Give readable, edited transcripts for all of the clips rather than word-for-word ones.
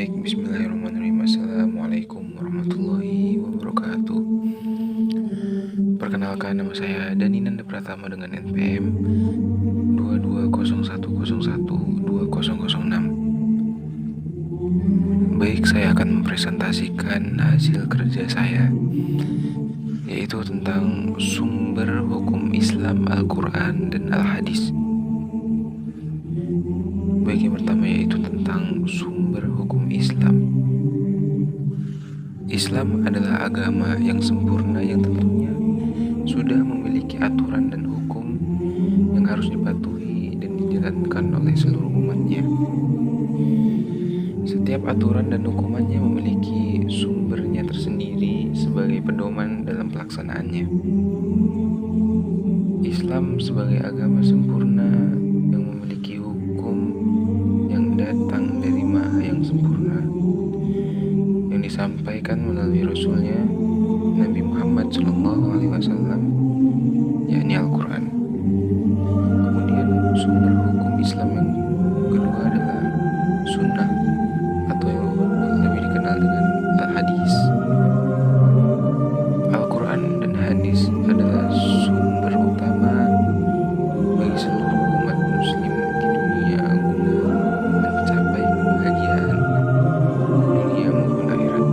Baik, bismillahirrahmanirrahim. Assalamualaikum warahmatullahi wabarakatuh. Perkenalkan, nama saya Dani Nanda Pratama dengan NPM 2201012006. Baik, saya akan mempresentasikan hasil kerja saya, yaitu tentang sumber hukum Islam Al-Quran dan Al-Hadis. Baik, yang pertama yaitu tentang sumber hukum Islam. Islam adalah agama yang sempurna yang tentunya sudah memiliki aturan dan hukum yang harus dipatuhi dan dijalankan oleh seluruh umatnya. Setiap aturan dan hukumannya memiliki sumbernya tersendiri sebagai pedoman dalam pelaksanaannya. Islam sebagai agama sempurna yang memiliki hukum yang datang dari Maha yang sempurna, yang disampaikan melalui Rasulnya Nabi Muhammad SAW, yakni Al-Quran. Kemudian sumber hukum Islam yang kedua adalah sunnah, atau yang lebih dikenal dengan Al-Hadis. Al-Quran dan Hadis adalah sumber utama bagi seluruh umat muslim di dunia guna mencapai kebahagiaan dunia maupun akhirat.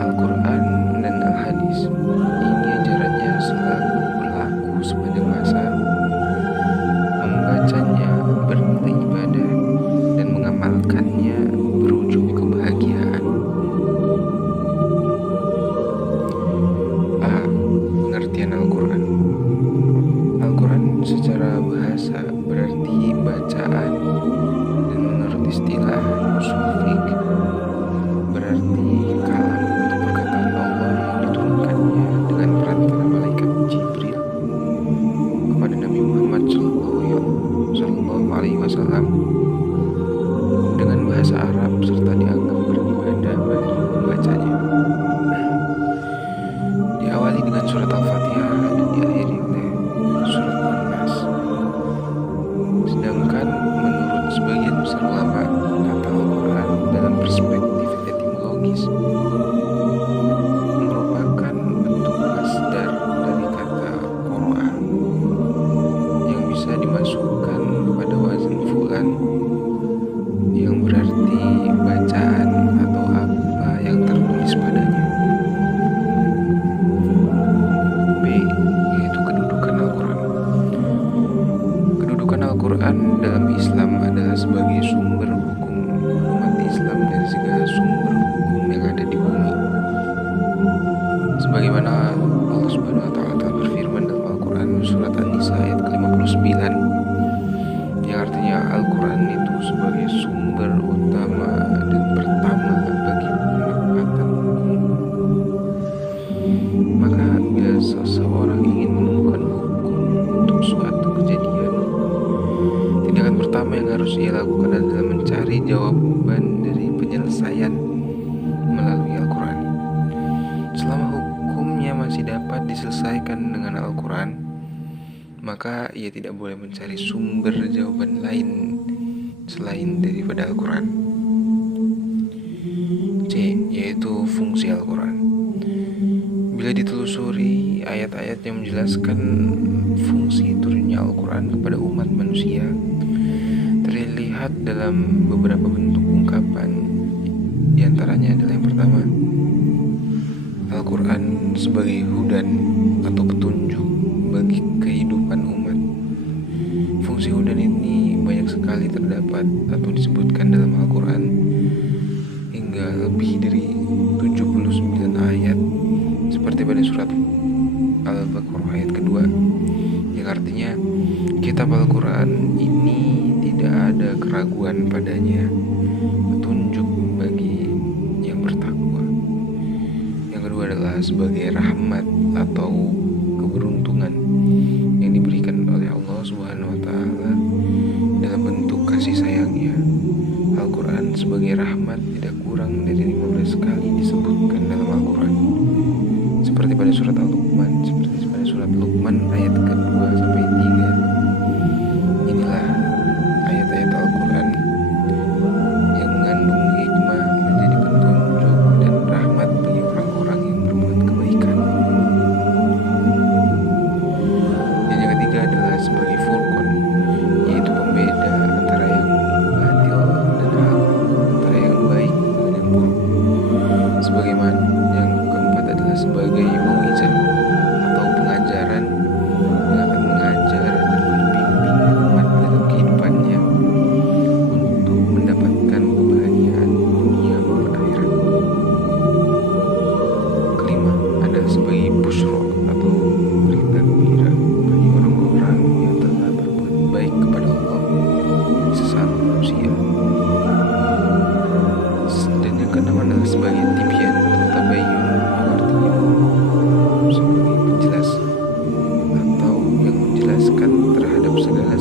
Al-Quran dan Al-Hadis ini ajarannya selalu berlaku sepanjang masa. Membacanya bernilai ibadah dan mengamalkannya berujung kebahagiaan. A. Pengertian Al-Quran. Al-Quran secara bahasa berarti bacaan, dan menurut istilah usul fiqh berarti kalam atau perkataan Allah yang diturunkannya dengan perantara malaikat Jibril kepada Nabi Muhammad SAW dengan bahasa Arab serta dianggap beribadah bagi pembacanya. Diawali dengan surat Al-Fatihah dan diakhiri oleh surat An-Nas. Sedangkan menurut sebagian besar ulama, kata Al-Quran dalam perspektif etimologis merupakan bentuk masdar dari kata Qur'an yang bisa dimasukkan pada wazan fulan, yang berarti bacaan atau apa yang tertulis padanya. B. Yaitu kedudukan Al-Quran. Kedudukan Al-Quran dalam Islam adalah sebagai sumber hukum umat Islam dari segala sumber hukum yang ada di bumi. Sebagaimana Allah Subhanahu wa Ta'ala telah berfirman dalam Al-Quran surat An-Nisa ayat ke-59, yang artinya Al-Quran itu sebagai sumber utama dan pertama bagi penempatan hukum. Maka bila seseorang ingin menemukan hukum untuk suatu kejadian, tindakan pertama yang harus ia lakukan adalah mencari jawaban dari penyelesaian melalui Al-Quran. Selama hukumnya masih dapat diselesaikan dengan Al-Quran, maka ia tidak boleh mencari sumber jawaban lain selain daripada Al-Quran. C. Yaitu fungsi Al-Quran. Bila ditelusuri ayat-ayat yang menjelaskan fungsi turunnya Al-Quran kepada umat manusia, terlihat dalam beberapa bentuk ungkapan. Di antaranya adalah yang pertama, Al-Quran sebagai hudan atau petunjuk bagi kehidupan umat. Fungsi hudan ini banyak sekali terdapat atau disebutkan dalam Al-Quran hingga lebih dari 79 ayat, seperti pada surat Al-Baqarah ayat kedua, yang artinya kitab Al-Quran ini tidak ada keraguan padanya, petunjuk bagi yang bertakwa. Yang kedua adalah sebagai rahmat atau keberuntungan yang diberikan oleh Allah Subhanahu wa Ta'ala dalam bentuk kasih sayangnya. Al-Quran sebagai rahmat tidak kurang dari 15 kali disebutkan dalam Al-Quran, seperti pada surat Al-Luqman, ayat kedua sampai 3. Inilah ayat-ayat Al-Quran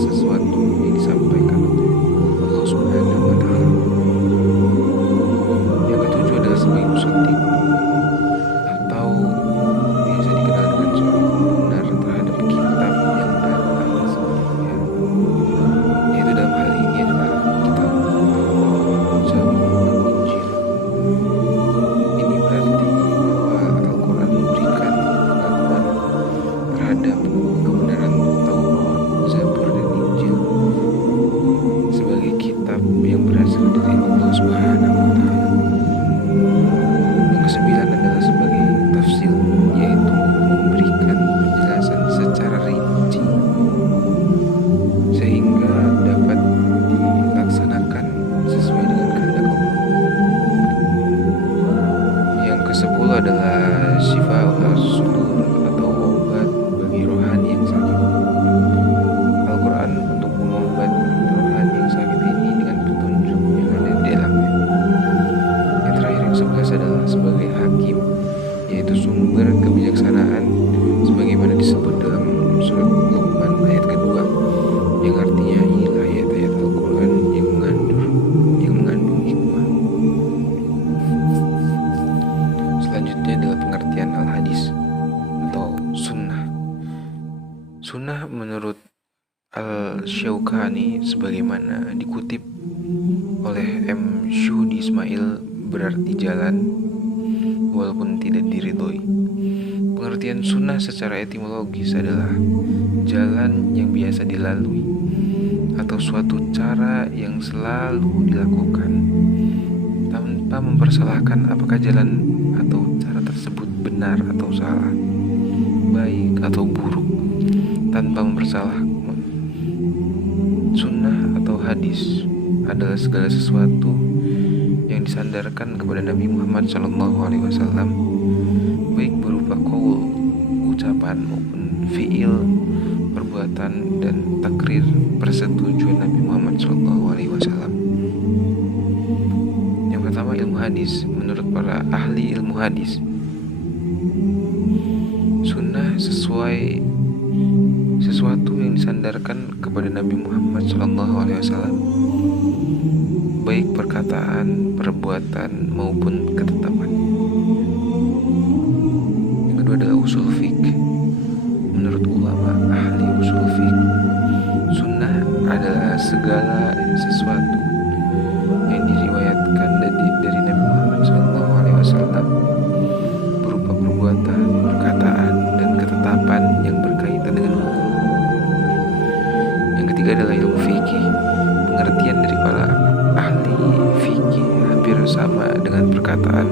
sesuatu yang disampaikan oleh Allah Subhanahu wa Ta'ala. Yang ketujuh adalah sebagai musaddiq, atau biasa dikenal dengan seorang pembenar terhadap kitab yang datang sebelumnya, yaitu dalam hal ini adalah kitab Taurat, Zabur, dan Injil. Ini berarti bahwa Al-Quran memberikan pengakuan terhadap kebenaran Taurat, Zabur, dan Injil sebagai kitab yang berasal dari Allah Subhanahu wa Ta'ala. Yang kesembilan adalah sebagai tafsir, yaitu memberikan penjelasan secara rinci sehingga dapat dilaksanakan sesuai dengan kehendak Allah. Yang kesepuluh adalah Syifa'ul as-Sudur, atau obat bagi rohani yang sakit. Al-Quran untuk mengobat rohani yang sakit ini dengan petunjuk yang ada di dalamnya. Yang terakhir, yang 11 adalah sebagai hakim, yaitu sumber kebijaksanaan sebagaimana disebut dalam surat Luqman ayat kedua, yang artinya inilah ayat-ayat Al-Quran yang mengandung hikmah. Selanjutnya adalah pengertian al-hadis atau sunnah. Sunnah menurut Al-Syaukani sebagaimana dikutip oleh M. Syuhdi Ismail berarti jalan walaupun tidak diridhoi. Pengertian sunnah secara etimologis adalah jalan yang biasa dilalui atau suatu cara yang selalu dilakukan tanpa mempersalahkan apakah jalan atau cara tersebut benar atau salah, baik atau buruk, tanpa mempersalahkan. Sunnah atau hadis adalah segala sesuatu yang disandarkan kepada Nabi Muhammad SAW, baik berupa qaul, ucapan, maupun fi'il, perbuatan, dan takrir persetujuan Nabi Muhammad SAW. Yang pertama, ilmu hadis. Menurut para ahli ilmu hadis, sunnah sesuatu yang disandarkan kepada Nabi Muhammad SAW, baik perkataan, perbuatan, maupun ketetapan. Yang kedua adalah usul fiqh. Menurut ulama ahli usul fiqh, sunnah adalah segala sesuatu yang diriwayatkan dari Nabi Muhammad SAW berupa perbuatan, perkataan, dan ketetapan yang berkaitan dengan hukum. Yang ketiga adalah ilmu fikih. Pengertian dari para ahli fikih hampir sama dengan perkataan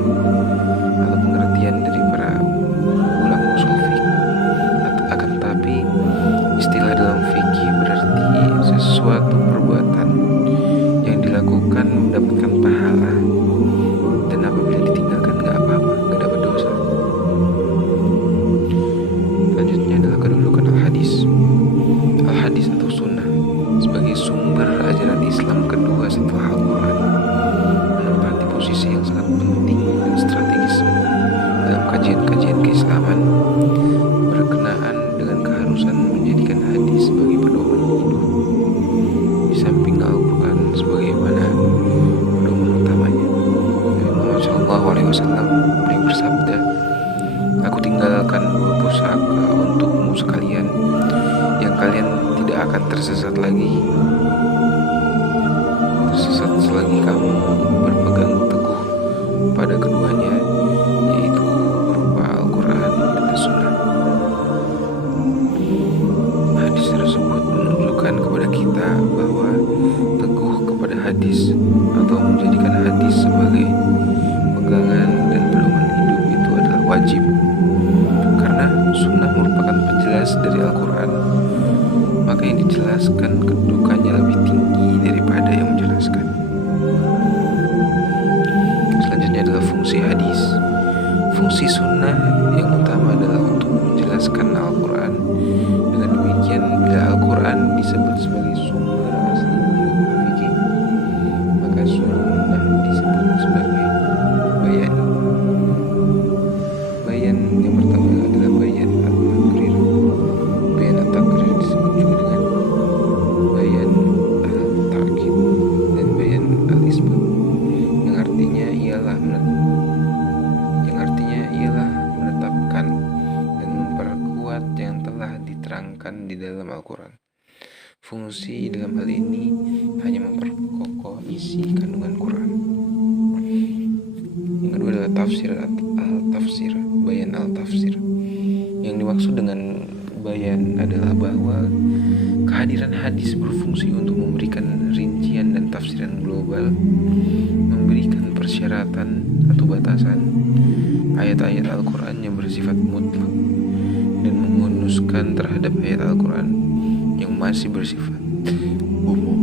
atau pengertian dari para ulama usul fikih. Akan tetapi istilah dalam fikih berarti sesuatu perbuatan yang dilakukan mendapatkan pahala, dan apabila ditinggalkan gak apa-apa, gak dapat dosa. Selanjutnya adalah kedudukan al-hadis. Al-hadis atau sunnah sebagai sumber ajaran Islam kedua setelah Al-Quran menempati posisi yang sangat penting dan strategis dalam kajian-kajian keislaman berkenaan dengan keharusan menjadikan hadis sebagai pedoman hidup di samping Al-Quran sebagaimana pedoman utamanya. Nabi Muhammad SAW beliau bersabda, "Aku tinggalkan 2 pusaka untukmu sekalian yang kalian tidak akan tersesat selagi kamu berpegang teguh pada keduanya, yaitu berupa Al-Quran dan Sunnah." Hadis tersebut menunjukkan kepada kita bahwa teguh kepada hadis atau menjadikan hadis sebagai pegangan dan pedoman hidup itu adalah wajib, karena sunnah merupakan penjelas dari Al-Quran, maka yang dijelaskan kedudukannya lebih tinggi daripada yang menjelaskan. Selanjutnya adalah fungsi hadis. Fungsi sunnah yang utama adalah untuk menjelaskan Al-Quran. Dengan demikian, bila Al-Quran disebut sebagai sumber asli ilmu fikih, maka sunnah disebut sebagai bayan. Bayan yang pertama adalah bayan at-takrir. Bayan at-takrir disebut juga dengan Fungsi dalam hal ini hanya memperkokoh isi kandungan Quran. Yang kedua adalah tafsir, bayan al-tafsir. Yang dimaksud dengan bayan adalah bahwa kehadiran hadis berfungsi untuk memberikan rincian dan tafsiran global, memberikan persyaratan atau batasan ayat-ayat Al-Quran yang bersifat mutlak, dan menghunuskan terhadap ayat Al-Quran yang masih bersifat umum.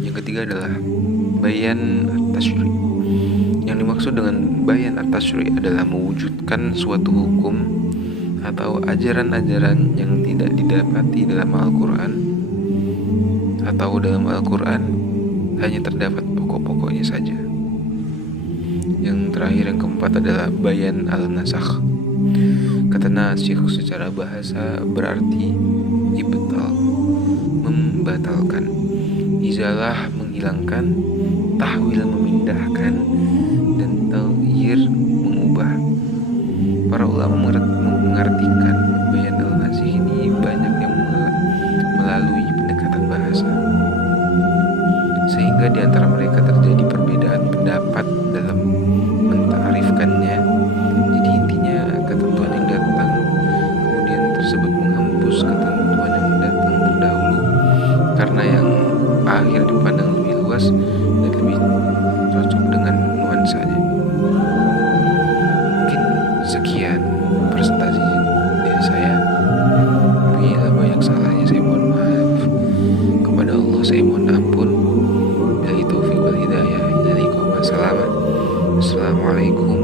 Yang ketiga adalah bayan at-tasyri'. Yang dimaksud dengan bayan at-tasyri' adalah mewujudkan suatu hukum atau ajaran-ajaran yang tidak didapati dalam Al-Quran, atau dalam Al-Quran hanya terdapat pokok-pokoknya saja. Yang terakhir, yang keempat adalah bayan al-nasakh. Kata nasikh secara bahasa berarti ibtal, membatalkan, izalah menghilangkan, tahwil memindahkan, dan taghyir mengubah. Para ulama mengartikan bayan al-nasikh ini banyak yang melalui pendekatan bahasa, sehingga di antara mereka terjadi perbedaan pendapat dalam mentarifkannya. Jadi intinya ketentuan yang datang kemudian tersebut menghembus ketentuan yang datang terdahulu, karena yang akhir dipandang lebih luas dan lebih cocok dengan nuansanya. Mungkin sekian presentasi dari saya. Bila banyak salahnya saya mohon maaf. Kepada Allah saya mohon ampun. Billahi taufiq wal hidayah. Assalamualaikum